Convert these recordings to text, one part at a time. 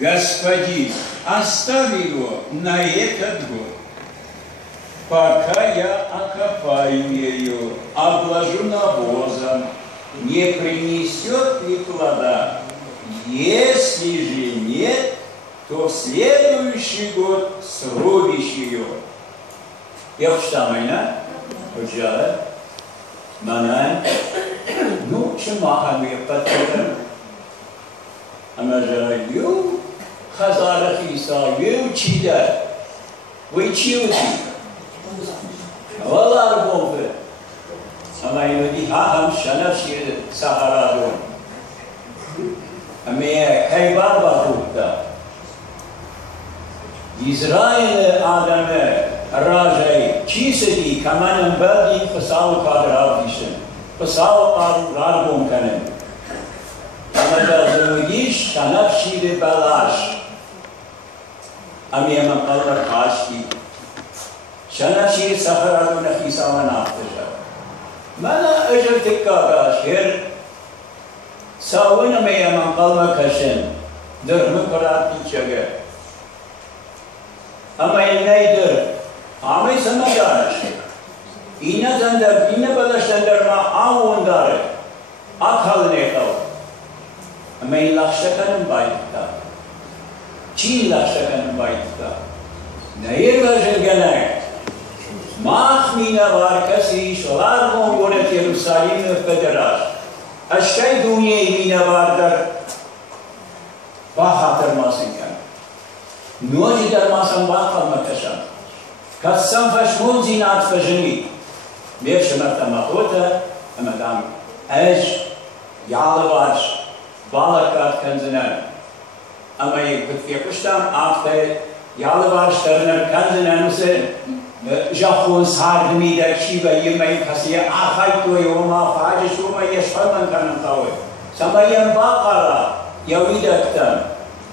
Господин, оставь его на этот год, пока я окопаю ее, обложу навозом, не принесет ли плода. Если же нет, то в следующий год срубишь ее. Yapıştamayına, hocalar, bana, ну, şemaha bir patladım. Ama yu, Hazarı İsa, yu çiğder, ve çiğuti. Vallahi bombe. Ama yedi haham şanaf şiir Sahara doğru. Ama kaybar bakukta. İsrail adamı Rajay, çiğsedi, kamanın belki fısalı kadar avdişin. Fısalı kadar rarbon kanın. Ama da zıvıgiş, şanaf şiiri balaş. Ama yaman kalır kaçtı. Şanaf şiiri Sahara'da nefisama naftırca. Bana öcel tıkkada şiir, savunma yaman kalma kaşın. Dırmı kurat içege. Ama neydir? Ama sana dar. İne zender, İne balaşlandırma avundarı. Akal ne kal? Ama lakşakanın baytıda. Çin lakşakanın baytıda. Neyir verjel gene? Mahmine var kasi şolar Mongolet Yerusalim'e federar. Aşkay dünyayı mine vardır. Bahatırmasın kan. Noji dermasan bakalmaktaşan. Kassam faşmon zinat fajini. Bir şımarta mahota, ama dam ej, yağlı var, balakart kanzinen. Ama yakıştam, afta yağlı var, ştarınar kanzinen misin, Japon sardimi der şiva yemeği kasiye, ahayt doyu oma, faciş oma, yeşfarman kanın tavı. Samayen bakara, yavidaktan,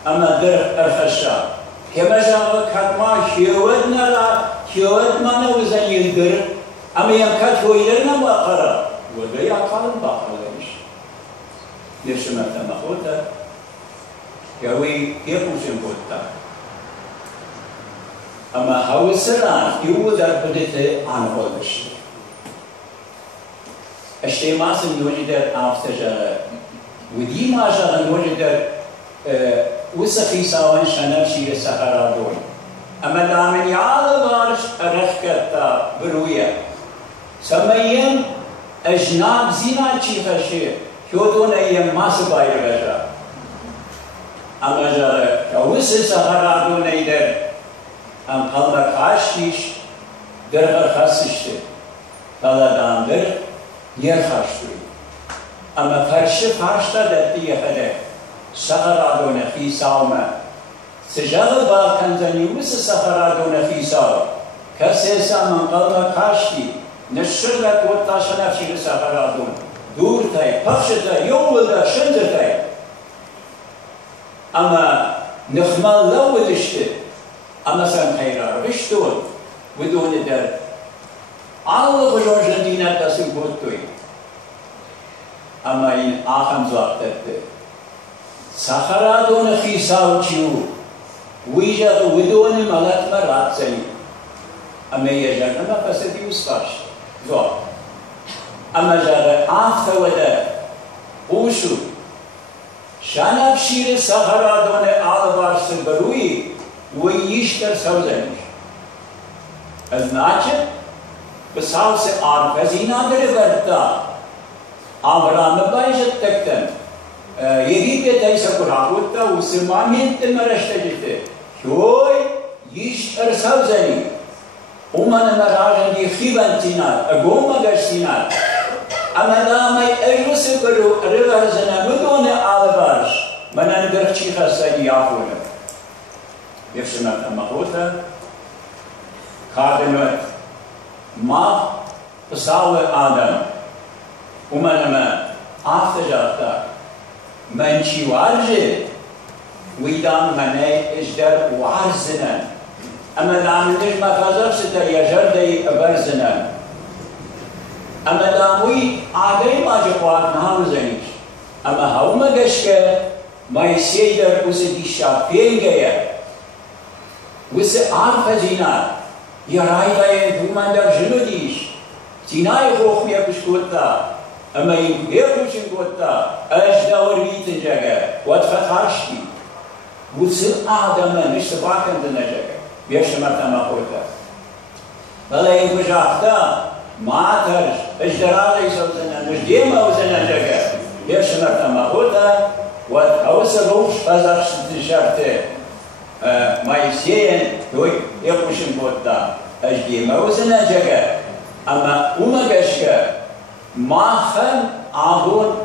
ama der erhaşa. Kemajava katma hiyovat nara, hiyovat mana uzan yıldır, ama yankat hoylarına bakara. Burada yakalım bakarlarmış. Yaşamakta mahvota, yavi yapmışım botta. Ama havasıran, yuvudar budete anholmıştı. Eştemasın yojider aftaja, Udimajağın yojider وسخي ساوان شنف شير سهرا دول أما دامن يعالى بارش رخكتا بروية سميم أجناب زينا چيخا شير كودون أيام ما سباير غجا أما جارة كوسي سهرا دول نيدر أم قلنا كاشتيش درغر خاصشتي قلنا دامدر yer خاشتوي أما فرشي خاشتا دلتي يخدك Sahara nefisama. Sıcağı balkandan yumusu Sahara nefisama. Kasesam kalma kaçtı. Neşirle kotaşana çiğ Sahara don. Durtay, pakşıda, yolda, şındırtay. Ama nıhmalla udişti. Ama sen hayrar viştun. Vidun eder. Allah hocam dinatası bottoy. Ama in aham zahtetti. Sahara don fisav çiu, uyja udon malat marat seni. Ama yajana pasadi usfaş, zor. Ama jara afta vada, uşu. Şanap şire Sahara don alvarsı barui, uyişter savzaniş. Aznaçı, besavse arfazinadır verta. Avramı bayjat tekten. Yedi teyse kurakutta usimamin temerştecite. Şoy yiş ersavzani. Umanı merajan di khibantinat, agoma garsinat. Amadamay erlusi baru rivarzana mudone alvarş. Manan gerçi khasani yafuna. Yefşimat mahota. Kardinat ma pesawe adam. Umanama aftajata. Manchi varje, widan mane ejder warzinan. Ama damnish mafazar sita yajardei abarzinan. Ama damui adai majqwat nahuzanish. Ama hauma gashke Moisés در وسط شاپین گیا وسط آرف زینا یا رایتای دومان در جلودیش زینای خوخ میکش کوتا اما این بیکوشن کوتا اجدار بیتن جگه وقت فتحشتی وسط آدم نشت باکند نجگه بیش مرتما کوتا بله این بجاختا ماترش اجدرالي سوزنا مش ديما وزنا جاكا بيش مرتما خوتا وأوصل روش فازاش تشارت ما يسين دوي يقوشن خوتا اج ديما وزنا جاكا أما وما قشكا ما خم عبون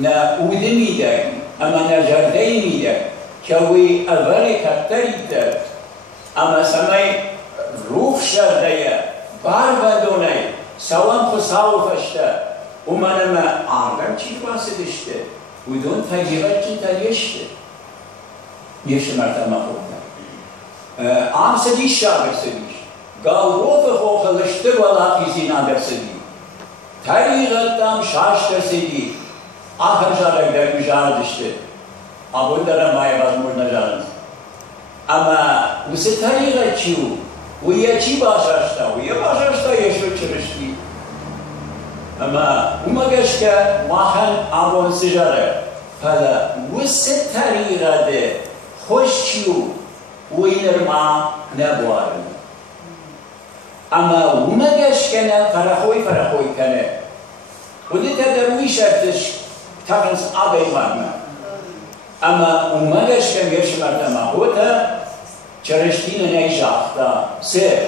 نا ودمي داك أما نا جرديني داك كوي أولي كتريت أما سمي روح شردية بار بندوني سوام خساو فشته ومنما عالم چی واسدشته ودون تجربه چی تلیشته میشه مرتبه خوبه عام سدیش شاگر سدیش قال روف خوخ لشتر ولا خیزی نادر سدی طریقتم شاشتر سدی آخر شارک در مجال دشته آبون در مای باز مرد نجالد اما وسه طریقت چیو ويا چی باشاشتا ويا باشاشتا يشو چرشتی اما وما قش که ماهن آبون سجاره فلا وسه طریقه ده خوش چیو وینر ما نبوارن اما وما قش که نه فرخوی کنه ودي تدروي شرطش تقنص آبی مرمه اما وما قش که میش مرتما هوتا چرشتین نیشافتا سه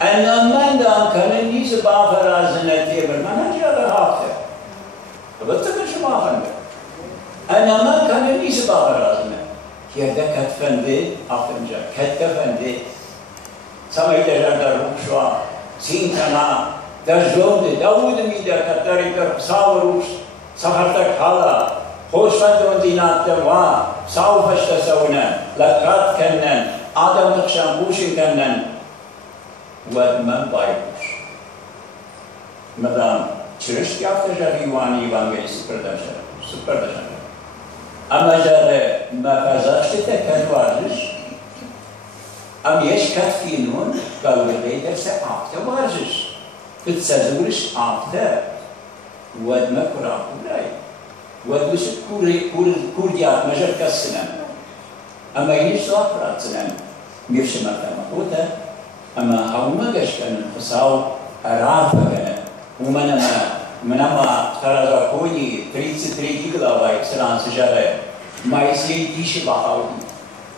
انا من دام کنه نیز بافر ازنه تیبر من هجا هاخته البته که شما خنده انا من کنه نیز بافر ازنه یرده کتفنده آفتم جا کتفنده سمایی در روشوا سین کنا در جونده داود میده کتری در ساو روش سخرتک حالا خوشفندون دیناتم و ساو فشت سونن لکات کنن آدم نقشان بوشن کنن و من بایبوش مدام چرشت یافته جاگیوانی وانگلی سپر داشتن اما جاره مفازاشت تکن وارزش ام یش کتفینون گلوگی درس آفته وارزش بتسازورش آفته و مکرا کولای ودوش كورديات مجر كسنن أما ينشطات راتسنن ميرش مرتما قوتا أما هاوما قشكن فساو أرافا كن ومنما ترى كوني 33 جيجلا بايك سران سجارة ما يصير ديش بحاولي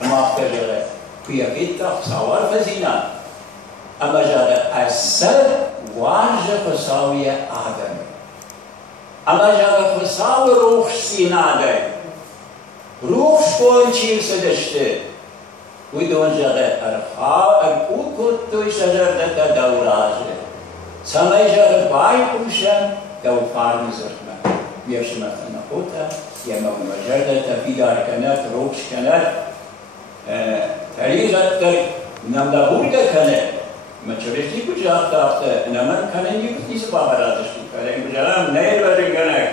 ما أفتجر كويا كيتا فساوار فزينا أما جارة أسر وارجة فساوية آدم اما جاگه خساو روح سیناده روح شکون چیل سدشته وی دون جاگه ارکو کتوی شجر دکا دورازه سمای جاگه بای پوشن دو فارمی زرمه بیش مثلا خوتا یا مجر دکا فیدار کنه روش کنه طریقت در نمدابورگه کنه مچورشتی کجا تافته نمن کنه نیکتی سپاهراتشتی کنه کجا نیل بردن کنه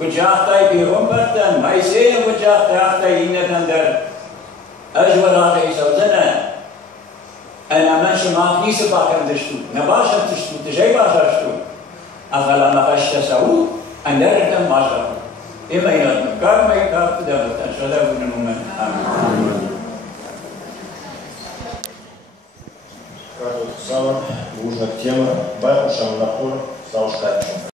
کجا تای بیرون بردن مایسه کجا تافته اینتن در اجورات ایسوزنه انا من شما نیست سپاهراتشتو نباشد تشتو تجای باشدشتو افلا نقشت سعود اندرتن ماشد اما اینات مکار میکار تدابتن شده بودن مومن آمین Сава, Лужна Темыр, Байхушам Нахор, Саушкачев.